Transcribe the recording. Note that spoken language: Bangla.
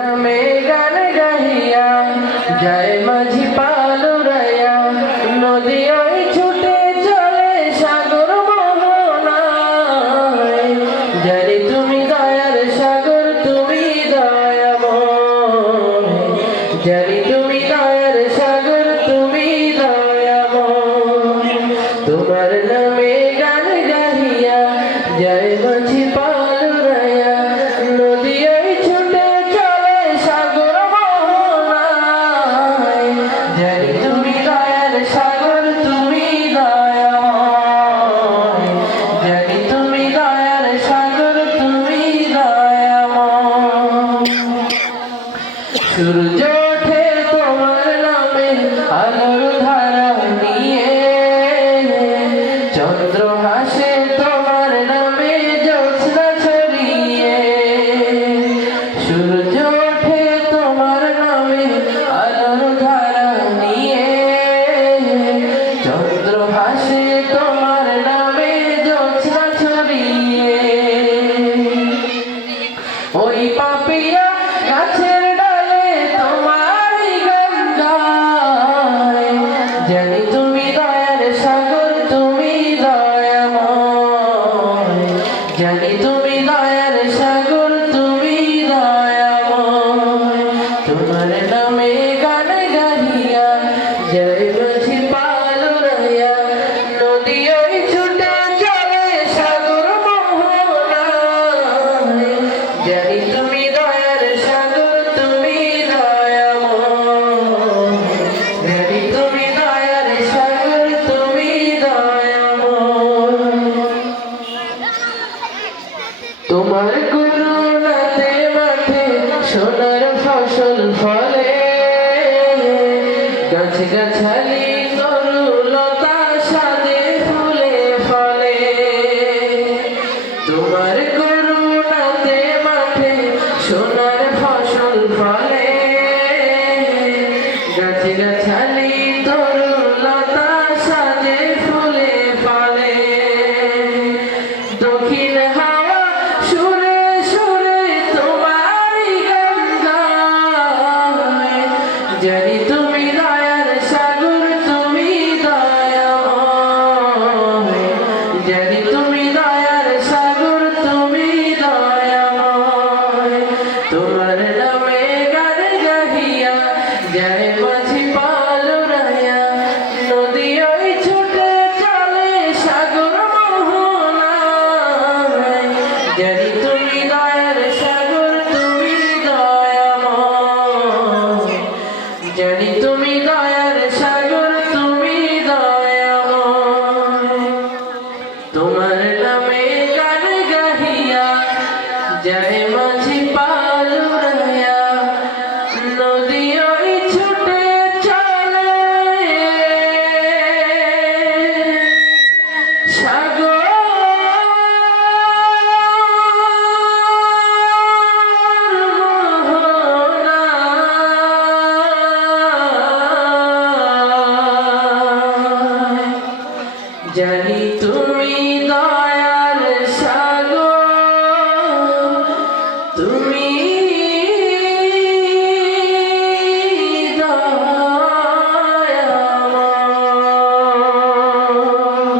নামে গান গাহিয়া জয় মাঝি পালুরাইয়া নদী ওই ছুটে চলে সাগর মোহনায় জানি তুমি দয়ার সাগর, তুমি দয়াময়। জানি তুমি দয়ার সাগর, তুমি দয়াময়। তোমার নামে গান সূর্য তোমার নামে আলোর ধারা নিয়ে তোমার নামে জ্যোৎস্না ছড়িয়ে। তোমার নামে আলোর ধারা নিয়ে তোমার নামে জ্যোৎস্না ওই পাপিয়া জানি তোমার করুণাতে মাঠে সোনার ফসল ফলে। গাছ গাছালি সাদে ফুলে ফলে। তোমার মাঠে সোনার ফসল ফলে। সাদে ফুলে ফলে। দক্ষিণ তোমার নামে গান গাহিয়া যায় মাঝি পালুরাইয়া জানি তুমি দয়ার সাগর তুমি দয়াময়। তোমার নামে গান গাহিয়া যায় মাঝি পালুরায়া নদী victory thy